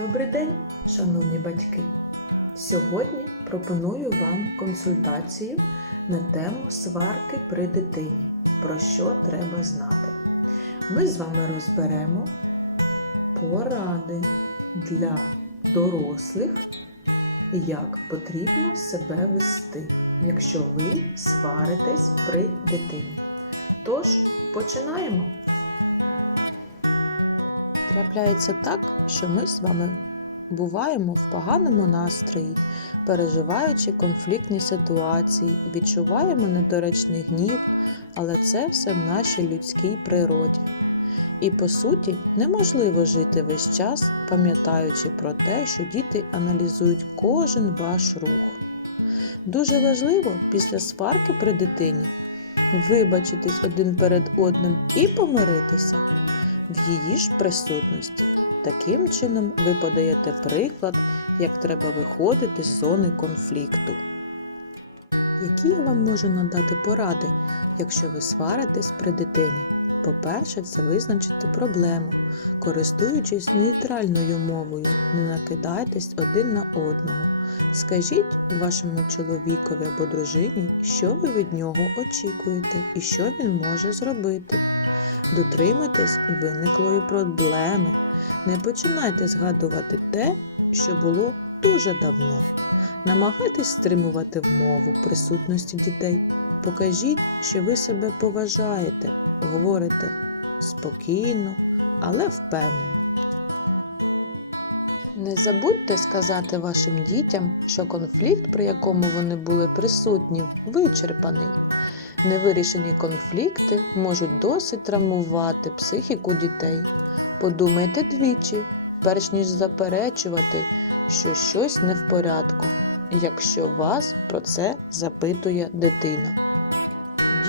Добрий день, шановні батьки! Сьогодні пропоную вам консультацію на тему сварки при дитині. Про що треба знати. Ми з вами розберемо поради для дорослих, як потрібно себе вести, якщо ви сваритесь при дитині. Тож, починаємо! Трапляється так, що ми з вами буваємо в поганому настрої, переживаючи конфліктні ситуації, відчуваємо недоречний гнів, але це все в нашій людській природі. І по суті неможливо жити весь час, пам'ятаючи про те, що діти аналізують кожен ваш рух. Дуже важливо після сварки при дитині вибачитись один перед одним і помиритися в її ж присутності. Таким чином ви подаєте приклад, як треба виходити з зони конфлікту. Які я вам можу надати поради, якщо ви сваритесь при дитині? По-перше, це визначити проблему, користуючись нейтральною мовою, не накидайтесь один на одного. Скажіть вашому чоловікові або дружині, що ви від нього очікуєте і що він може зробити. Дотримуйтесь виниклої проблеми. Не починайте згадувати те, що було дуже давно. Намагайтесь стримувати вмову присутності дітей. Покажіть, що ви себе поважаєте, говорите спокійно, але впевнено. Не забудьте сказати вашим дітям, що конфлікт, при якому вони були присутні, вичерпаний. Невирішені конфлікти можуть досить травмувати психіку дітей. Подумайте двічі, перш ніж заперечувати, що щось не в порядку, якщо вас про це запитує дитина.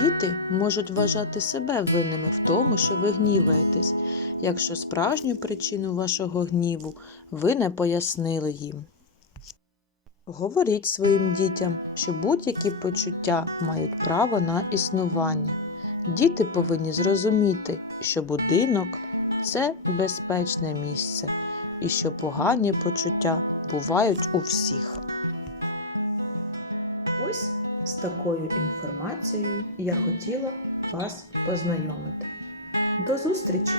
Діти можуть вважати себе винними в тому, що ви гніваєтесь, якщо справжню причину вашого гніву ви не пояснили їм. Говоріть своїм дітям, що будь-які почуття мають право на існування. Діти повинні зрозуміти, що будинок це безпечне місце і що погані почуття бувають у всіх. Ось з такою інформацією я хотіла вас познайомити. До зустрічі!